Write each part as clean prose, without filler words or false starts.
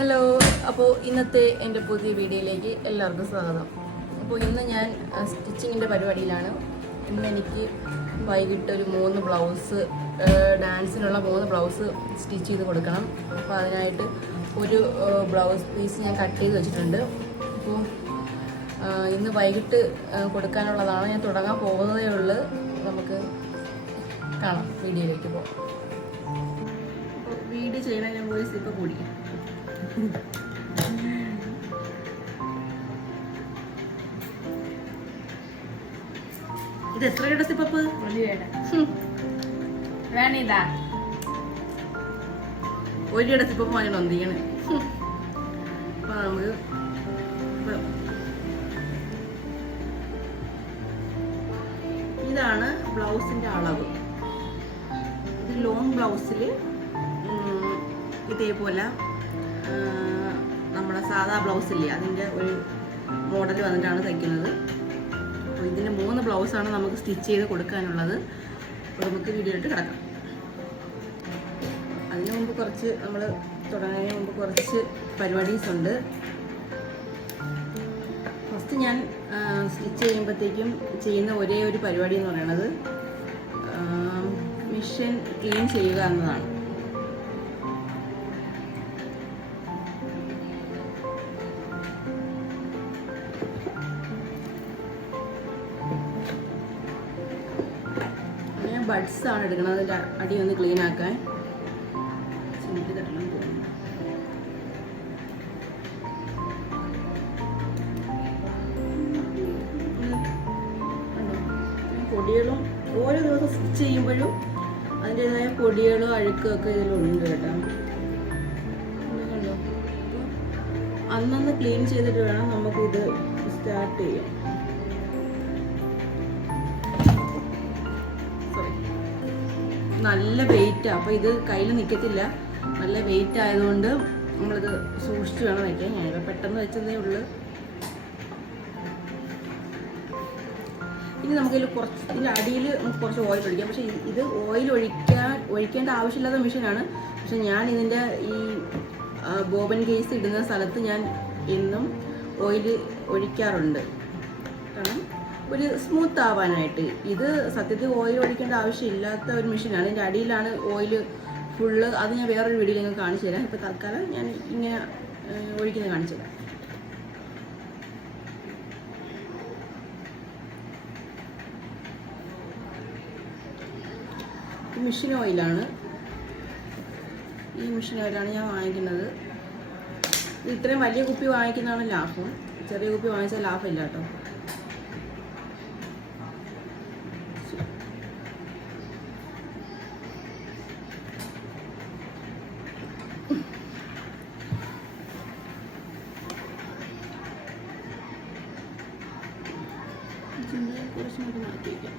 Hello, അപ്പോൾ ഇന്നത്തെ എൻ്റെ പുതിയ വീഡിയോയിലേക്ക് എല്ലാവർക്കും സ്വാഗതം. അപ്പോൾ ഇന്ന് ഞാൻ സ്റ്റിച്ചിങ്ങിൻ്റെ പരിപാടിയിലാണ്. ഇന്ന് എനിക്ക് വൈകിട്ട് ഒരു 3 ബ്ലൗസ്, ഡാൻസിനുള്ള 3 ബ്ലൗസ് സ്റ്റിച്ച് ചെയ്ത് കൊടുക്കണം. അപ്പോൾ അതിനായിട്ട് ഒരു ബ്ലൗസ് പീസ് ഞാൻ കട്ട് ചെയ്ത് വെച്ചിട്ടുണ്ട്. അപ്പോൾ ഇന്ന് വൈകിട്ട് കൊടുക്കാനുള്ളതാണ്. ഞാൻ തുടങ്ങാൻ പോകുന്നതേ ഉള്ളൂ. നമുക്ക് കാണാം, വീഡിയോയിലേക്ക് പോകാം. അപ്പോൾ വീഡിയോ ചെയ്യണ ഞാൻ വോയിസ് ഇപ്പോൾ കൂടി. ഇത് എത്ര രൂപയുടെ സിപ്പപ്പ്? വേണിതാ 1 രൂപയുടെ സിപ്പപ്പ് വാങ്ങണം എന്തിയാണ്. അപ്പൊ നമുക്ക് ഇതാണ് ബ്ലൗസിന്റെ അളവ്. ഇത് ലോങ് ബ്ലൗസിൽ ഇതേപോലെ നമ്മുടെ സാധാ ബ്ലൗസില്ലേ അതിൻ്റെ ഒരു മോഡൽ വന്നിട്ടാണ് തയ്ക്കുന്നത്. അപ്പോൾ ഇതിൻ്റെ 3 ബ്ലൗസാണ് നമുക്ക് സ്റ്റിച്ച് ചെയ്ത് കൊടുക്കാനുള്ളത്. അപ്പോൾ നമുക്ക് വീഡിയോയിട്ട് കിടക്കാം. അതിന് മുമ്പ് നമ്മൾ തുടങ്ങുന്നതിന് മുമ്പ് കുറച്ച് പരിപാടീസ് ഉണ്ട്. ഫസ്റ്റ് ഞാൻ സ്റ്റിച്ച് ചെയ്യുമ്പോഴത്തേക്കും ചെയ്യുന്ന ഒരേ ഒരു പരിപാടി എന്ന് പറയുന്നത് മെഷീൻ ക്ലീൻ ചെയ്യുക എന്നതാണ്. ബഡ്സ് ആണ് എടുക്കുന്നത്. അതിൻ്റെ അടി ഒന്ന് ക്ലീൻ ആക്കാൻ സിമെന്റ് തട്ടണം തോന്നുന്നു. പൊടികളും ഓരോ ദിവസം സ്റ്റിച്ച് ചെയ്യുമ്പോഴും അതിൻ്റെതായ പൊടികളും അഴുക്കും ഒക്കെ ഇതിലുണ്ട് കേട്ടോ. കണ്ടോ, അന്നന്ന് ക്ലീൻ ചെയ്തിട്ട് വേണം നമുക്കിത് സ്റ്റാർട്ട് ചെയ്യാം. നല്ല വെയിറ്റാണ്, അപ്പോൾ ഇത് കയ്യിൽ നിൽക്കത്തില്ല. നല്ല വെയിറ്റ് ആയതുകൊണ്ട് നമ്മളിത് സൂക്ഷിച്ച് വേണം വയ്ക്കാൻ. ഞാനിപ്പോൾ പെട്ടെന്ന് വെച്ചതേ ഉള്ളൂ. ഇനി നമുക്കിതിൽ ഇതിൻ്റെ അടിയിൽ നമുക്ക് കുറച്ച് ഓയിൽ ഒഴിക്കാം. പക്ഷേ ഇത് ഓയിൽ ഒഴിക്കേണ്ട ആവശ്യമില്ലാത്ത മെഷീനാണ്. പക്ഷെ ഞാൻ ഇതിൻ്റെ ഈ ബോബൻ കേസ് ഇടുന്ന സ്ഥലത്ത് ഞാൻ എന്നും ഓയിൽ ഒഴിക്കാറുണ്ട്. കാരണം ഒരു സ്മൂത്ത് ആവാനായിട്ട്. ഇത് സത്യത്തിൽ ഓയിൽ ഒഴിക്കേണ്ട ആവശ്യമില്ലാത്ത ഒരു മെഷീനാണ്. ഇതിൻ്റെ അടിയിലാണ് ഓയിൽ ഫുള്ള്. അത് ഞാൻ വേറൊരു വീഡിയോയിൽ നിങ്ങൾക്ക് കാണിച്ചു തരാം. ഇപ്പോൾ തൽക്കാലം ഞാൻ ഇങ്ങനെ ഒഴിക്കുന്നത് കാണിച്ചു തരാം. ഈ മെഷീൻ ഓയിലാണ് ഞാൻ വാങ്ങിക്കുന്നത്. ഇത്രയും വലിയ കുപ്പി വാങ്ങിക്കുന്നതാണ് ലാഭം. ചെറിയ കുപ്പി വാങ്ങിച്ചാൽ ലാഭമില്ല കേട്ടോ. കുറച്ച് നമുക്ക് മാറ്റി വയ്ക്കാം.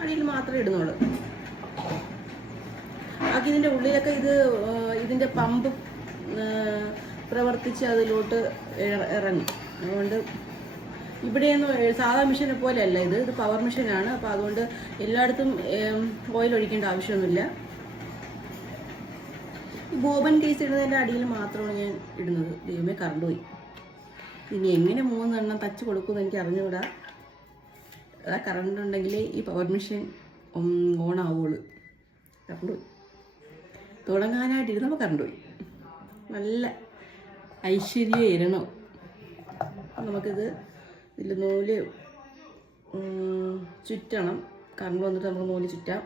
അടിയിൽ മാത്രമേ ഇടുന്നുള്ളൂ. ബാക്കി ഇതിൻ്റെ ഉള്ളിലൊക്കെ ഇതിൻ്റെ പമ്പ് പ്രവർത്തിച്ച് അതിലോട്ട് ഇറങ്ങും. അതുകൊണ്ട് ഇവിടെയൊന്നും സാധാ മെഷീനെ പോലെയല്ല ഇത് പവർ മെഷീനാണ്. അപ്പോൾ അതുകൊണ്ട് എല്ലായിടത്തും ഓയിൽ ഒഴിക്കേണ്ട ആവശ്യമൊന്നുമില്ല. ഈ ബോബൻ കേസ് ഇടുന്നതിൻ്റെ അടിയിൽ മാത്രമാണ് ഞാൻ ഇടുന്നത്. ദൈവമേ, കറണ്ട് പോയി. ഇനി എങ്ങനെ 3 എണ്ണം തച്ച് കൊടുക്കുമെന്ന് എനിക്ക് അറിഞ്ഞുകൂടാ. അതാ കറണ്ട് ഉണ്ടെങ്കിൽ ഈ പവർ മെഷീൻ ഓൺ ആവുള്ളൂ. കറണ്ട് പോയി. തുടങ്ങാനായിട്ടിരുന്നപ്പോൾ കറണ്ട് പോയി. നല്ല ഐശ്വര്യ ഇരണോ. നമുക്കിത് ഇതിൽ നൂല് ചുറ്റണം. കറണ്ട് വന്നിട്ട് നമുക്ക് നൂല് ചുറ്റാം.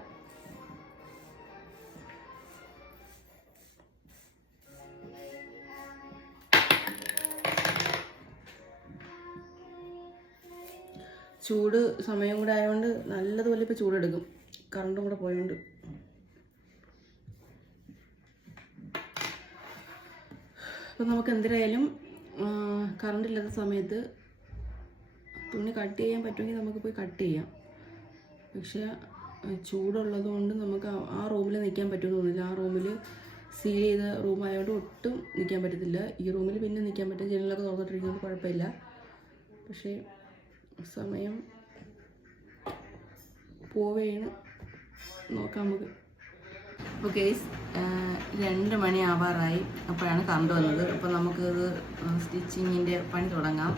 ചൂട് സമയം കൂടെ ആയതുകൊണ്ട് നല്ലതുപോലെ ഇപ്പോൾ ചൂടെടുക്കും. കറണ്ടും കൂടെ പോയതുകൊണ്ട്. അപ്പം നമുക്ക് എന്തിനായാലും കറണ്ട് ഇല്ലാത്ത സമയത്ത് തുണി കട്ട് ചെയ്യാൻ പറ്റുമെങ്കിൽ നമുക്ക് പോയി കട്ട് ചെയ്യാം. പക്ഷേ ചൂടുള്ളത് കൊണ്ട് നമുക്ക് ആ റൂമിൽ നിൽക്കാൻ പറ്റുമെന്ന് തോന്നുന്നില്ല. ആ റൂമിൽ സീൽ ചെയ്ത റൂമായതുകൊണ്ട് ഒട്ടും നിൽക്കാൻ പറ്റത്തില്ല. ഈ റൂമിൽ പിന്നെ നിൽക്കാൻ പറ്റും, ജനലൊക്കെ തുറന്നിട്ടിരിക്കുന്നത് കുഴപ്പമില്ല. പക്ഷേ സമയം പോവുകയാണ്, നോക്കാം നമുക്ക്. ഓക്കെ, 2 മണി ആവാറായി. അപ്പോഴാണ് കറണ്ട് വന്നത്. അപ്പോൾ നമുക്കിത് സ്റ്റിച്ചിങ്ങിൻ്റെ പണി തുടങ്ങാം.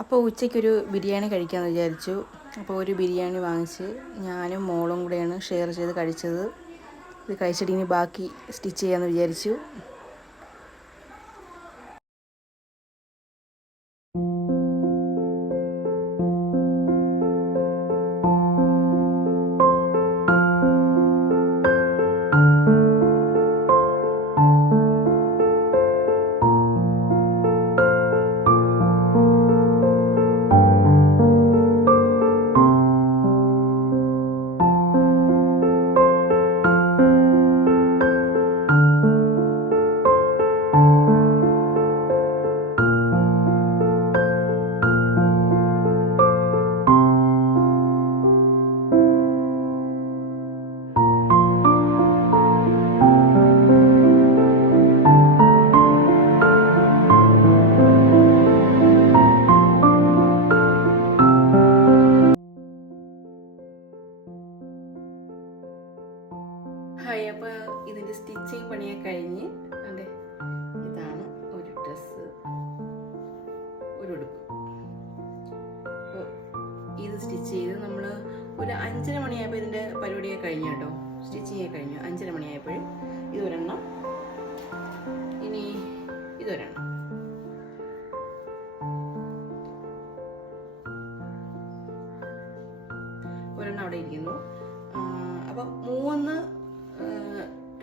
അപ്പോൾ ഉച്ചയ്ക്കൊരു ബിരിയാണി കഴിക്കാമെന്ന് വിചാരിച്ചു. അപ്പോൾ ഒരു ബിരിയാണി വാങ്ങിച്ച് ഞാനും മോളും കൂടെയാണ് ഷെയർ ചെയ്ത് കഴിച്ചത്. ഇത് കഴിച്ചിട്ട് ഇനി ബാക്കി സ്റ്റിച്ച് ചെയ്യാമെന്ന് വിചാരിച്ചു. ഹായ്, അപ്പോൾ ഇതിൻ്റെ സ്റ്റിച്ചിങ് പണിയൊക്കെ കഴിഞ്ഞ് അതെ, ഇതാണ് ഒരു ഡ്രസ്സ്, ഒരു ഉടുപ്പ്. അപ്പോൾ ഇത് സ്റ്റിച്ച് ചെയ്ത് നമ്മൾ ഒരു 5:30 മണിയായപ്പോൾ ഇതിൻ്റെ പരിപാടിയൊക്കെ കഴിഞ്ഞു കേട്ടോ. സ്റ്റിച്ചിങ് കഴിഞ്ഞു 5:30 മണിയായപ്പോഴും. ഇതൊരെണ്ണം, ഇനി ഇതൊരെണ്ണം. ഒരെണ്ണം അവിടെ ഇരിക്കുന്നു. അപ്പം 3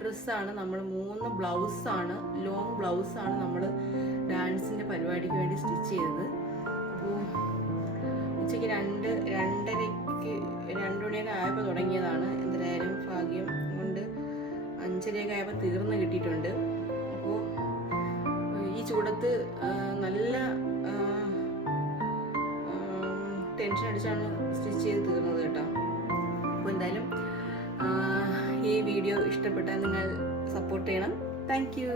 ഡ്രസ്സാണ് നമ്മൾ 3 ബ്ലൗസാണ്, ലോങ് ബ്ലൗസാണ് നമ്മൾ ഡാൻസിൻ്റെ പരിപാടിക്ക് വേണ്ടി സ്റ്റിച്ച് ചെയ്തത്. അപ്പോൾ ഉച്ചയ്ക്ക് 2 മണിയൊക്കെ ആയപ്പോൾ തുടങ്ങിയതാണ്. എന്തായാലും ഭാഗ്യം കൊണ്ട് 5:30 ആയപ്പോൾ തീർന്ന് കിട്ടിയിട്ടുണ്ട്. അപ്പോൾ ഈ ചൂടത്ത് നല്ല ടെൻഷൻ അടിച്ചാണ് സ്റ്റിച്ച് ചെയ്ത് തീർന്നത് കേട്ടോ. അപ്പോൾ എന്തായാലും ഈ വീഡിയോ ഇഷ്ടപ്പെട്ടാൽ നിങ്ങൾ സപ്പോർട്ട് ചെയ്യണം. Thank you.